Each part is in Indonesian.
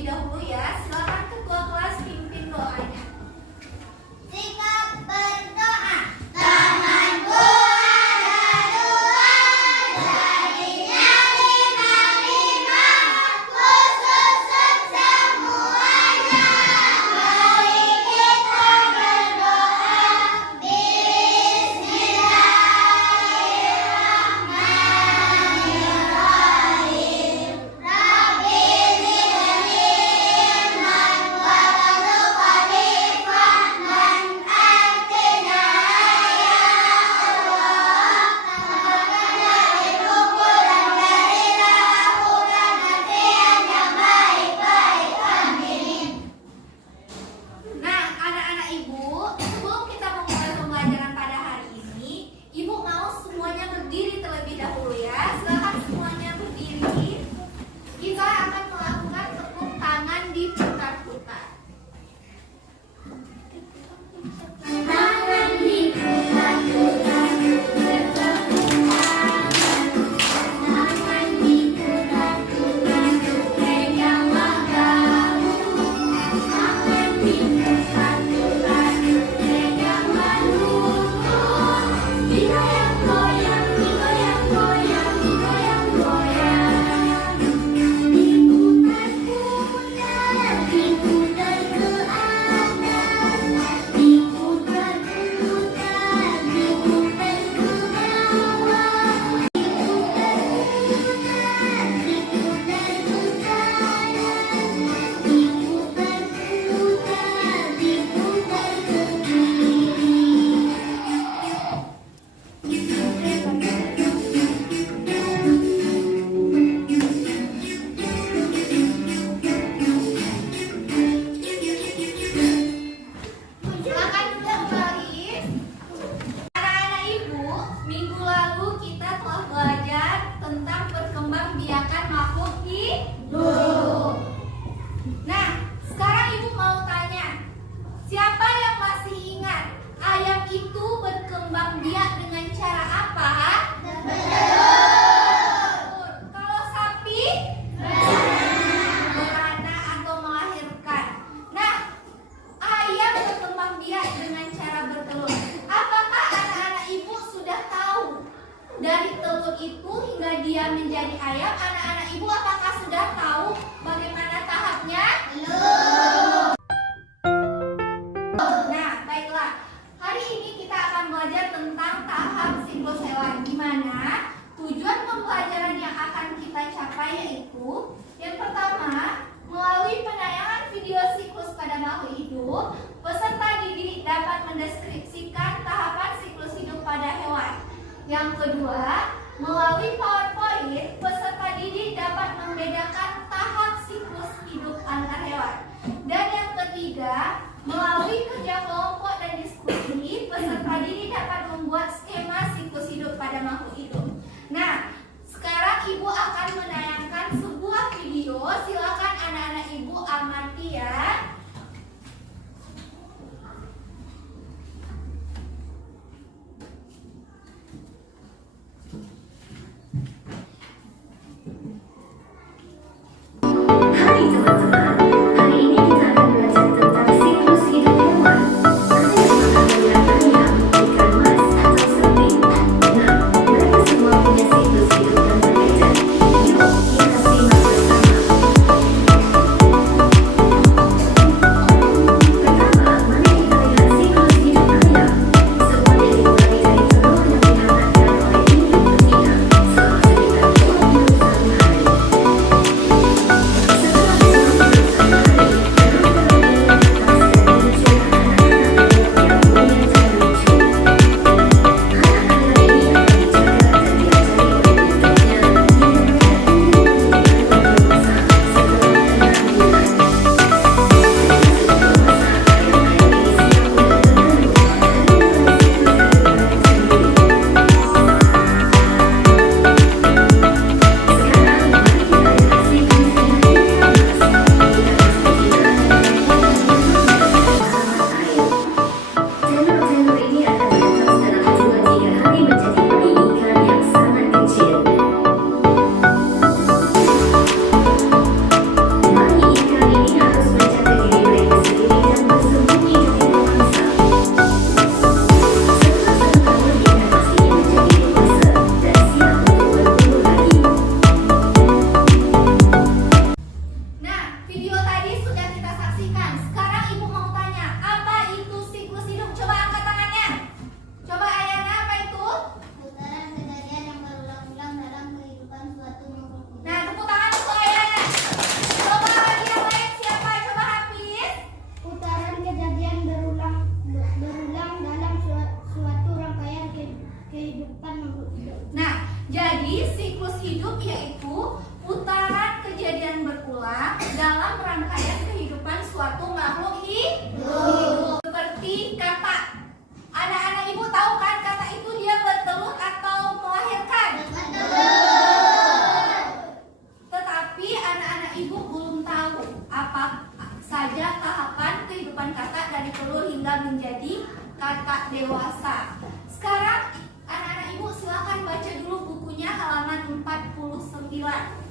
terlebih dahulu ya. Silakan ketua kelas pimpin doanya. Sikap berdoa. Tanganku ada dua, jadinya lima-lima, kususuk semuanya. Mari kita berdoa. Bismillahirrahmanirrahim. Rabbi zidni ilman warzuqni fahman atina ya Allah. Takabbalan kumpulan dari lakukan latihan yang baik-baik. Amin. Nah, anak-anak ibu, sebelum kita memulai pembelajaran pada hari ini, ibu mau semuanya berdiri terlebih dahulu ya. Silakan semuanya berdiri. Kita akan melakukan tepuk tangan diputar-putar. Tangan diputar-putar, tangan diputar-putar, peganglah bahu. Tangan diputar-putar, peganglah lutut. Digoyang-goyang, digoyang-goyang, digoyang-goyang. Diputar-putar, diputar ke atas. Diputar-putar, diputar ke bawah. Diputar-putar, diputar ke kanan. Diputar-putar, diputar ke Silakan duduk baris. Anak-anak ibu, minggu lalu kita telah belajar tentang perkembangbiakan makhluk hidup. Nah, sekarang ibu mau tanya, siapa yang masih ingat ayam itu berkembang biak dengan cara apa? Kalau sapi? Beranak atau melahirkan. Nah, ayam berkembang biak dengan cara bertelur. Apakah anak-anak ibu sudah tahu dari telur itu hingga dia menjadi ayam? Anak-anak ibu apakah sudah tahu bagaimana tahapnya? Belum. Nah, baiklah. Hari ini kita akan belajar tentang tahap siklus hewan, di mana tujuan pembelajaran yang akan kita capai yaitu yang pertama, melalui penayangan video siklus pada makhluk hidup, peserta didik dapat mendeskripsikan tahapan siklus hidup pada hewan. Yang kedua, melalui PowerPoint, peserta didik dapat membedakan tahap siklus hidup antar hewan. Dan yang ketiga, melalui kerja kelompok dan diskusi, peserta didik dapat membuat skema siklus hidup pada makhluk hidup. Nah, sekarang ibu akan menayangkan sebuah video. Silakan anak-anak ibu amati ya. video tadi sudah kita saksikan. Sekarang ibu mau tanya, apa itu siklus hidup? Coba angkat tangannya. Coba Ayana, apa itu? Putaran kejadian yang berulang-ulang dalam kehidupan suatu makhluk hidup. Nah, tepuk tangan untuk Ayana. Coba yang lain siapa? Coba Hafiz. Putaran kejadian berulang dalam suatu rangkaian kehidupan makhluk hidup. Nah, jadi siklus hidup yaitu putaran kejadian berulang dalam rangkaian kehidupan suatu makhluk hidup. Seperti kata. Anak-anak ibu tahu kan kata itu dia bertelur atau melahirkan? Tetapi anak-anak ibu belum tahu apa saja tahapan kehidupan kakak dari telur hingga menjadi kakak dewasa. Sekarang anak-anak ibu silakan baca dulu bukunya halaman 49.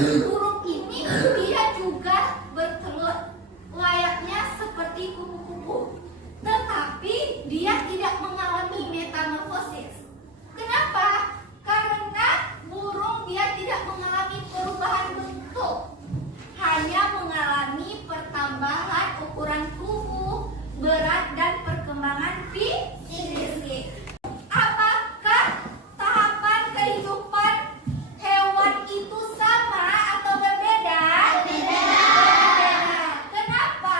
Burung ini dia juga bertelur layaknya seperti kupu-kupu, tetapi dia tidak mengalami metamorfosis. Kenapa? Karena burung dia tidak mengalami perubahan bentuk, hanya mengalami pertambahan ukuran tubuh, berat, dan perkembangan fisik. Apakah tahapan kehidupan hewan itu sama atau berbeda? Berbeda. Kenapa?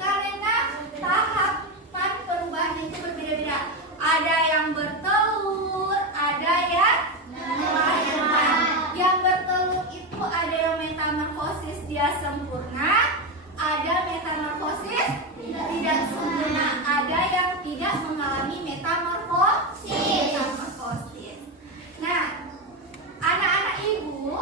Karena tahapan perubahan itu berbeda-beda. Ada yang bertelur, ada yang melahirkan. Yang bertelur itu ada yang metamorfosis dia sempurna, ada metamorfosis tidak sempurna, ada yang tidak mengalami metamorfosis. Nah, anak-anak ibu,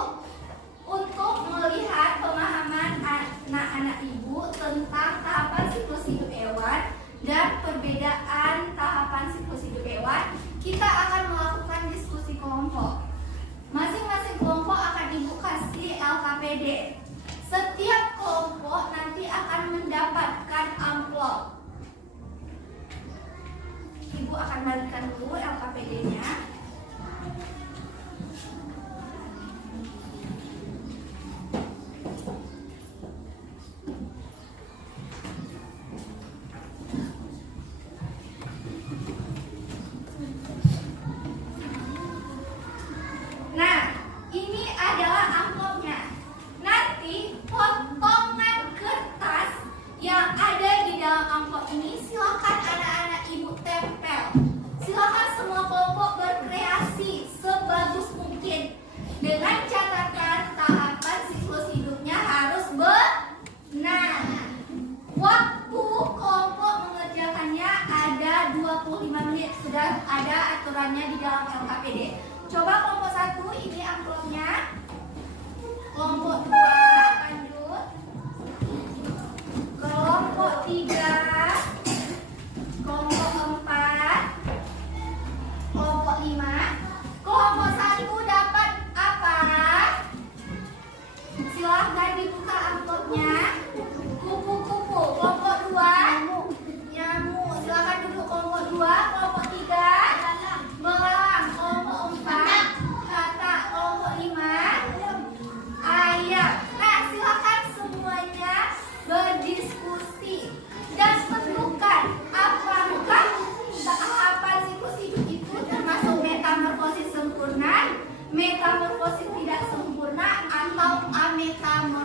untuk melihat pemahaman anak-anak ibu tentang tahapan siklus hidup hewan dan perbedaan tahapan siklus hidup hewan, kita akan melakukan diskusi kelompok. Masing-masing kelompok akan ibu kasih LKPD. Setiap kelompok nanti akan mendapatkan amplop. Ibu akan bagikan dulu LKPD-nya. Nah, ini adalah amplopnya. Nanti potongan kertas yang ada di dalam amplop ini silakan anak-anak ibu tempel. Silakan semua kelompok berkreasi sebagus mungkin dengan catatan tahapan siklus hidupnya harus benar. Waktu kelompok mengerjakannya ada 25 menit. Sudah ada aturannya di dalam LKPD. Coba kelompok 1, ini amplopnya. Kelompok 2, lanjut. Kelompok 3, kelompok 4, kelompok 5. Kelompok 1 dapat apa? Silahkan dibuka amplopnya. Kupu-kupu. Kelompok 2, nyamuk. Silahkan duduk. Kelompok 2, kelompok 3, belalang. Kelompok 4, katak. Kelompok 5, ayam. Nah, silakan semuanya berdiskusi dan tentukan apakah tahapan siklus hidup itu termasuk metamorfosis sempurna, metamorfosis tidak sempurna, atau ametamorfosis.